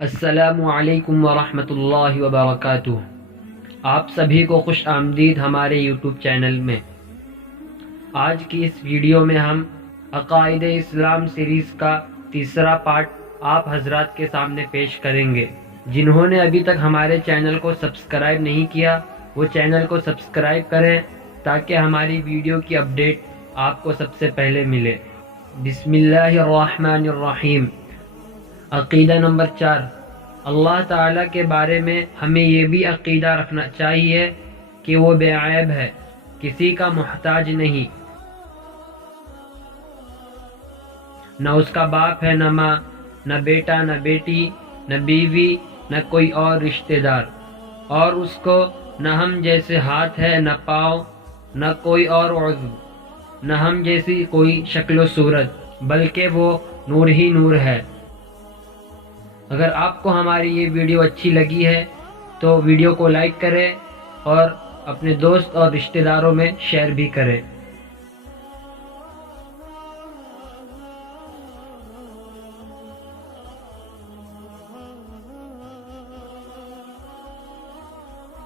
السلام علیکم ورحمۃ اللہ وبرکاتہ۔ آپ سبھی کو خوش آمدید ہمارے یوٹیوب چینل میں۔ آج کی اس ویڈیو میں ہم عقائد اسلام سیریز کا تیسرا پارٹ آپ حضرات کے سامنے پیش کریں گے۔ جنہوں نے ابھی تک ہمارے چینل کو سبسکرائب نہیں کیا وہ چینل کو سبسکرائب کریں تاکہ ہماری ویڈیو کی اپڈیٹ آپ کو سب سے پہلے ملے۔ بسم اللہ الرحمن الرحیم۔ عقیدہ نمبر 4، اللہ تعالیٰ کے بارے میں ہمیں یہ بھی عقیدہ رکھنا چاہیے کہ وہ بے عیب ہے، کسی کا محتاج نہیں، نہ اس کا باپ ہے، نہ ماں، نہ بیٹا، نہ بیٹی، نہ بیوی، نہ کوئی اور رشتہ دار، اور اس کو نہ ہم جیسے ہاتھ ہے، نہ پاؤں، نہ کوئی اور عضو، نہ ہم جیسی کوئی شکل و صورت، بلکہ وہ نور ہی نور ہے۔ اگر آپ کو ہماری یہ ویڈیو اچھی لگی ہے تو ویڈیو کو لائک کریں اور اپنے دوست اور رشتہ داروں میں شیئر بھی کریں۔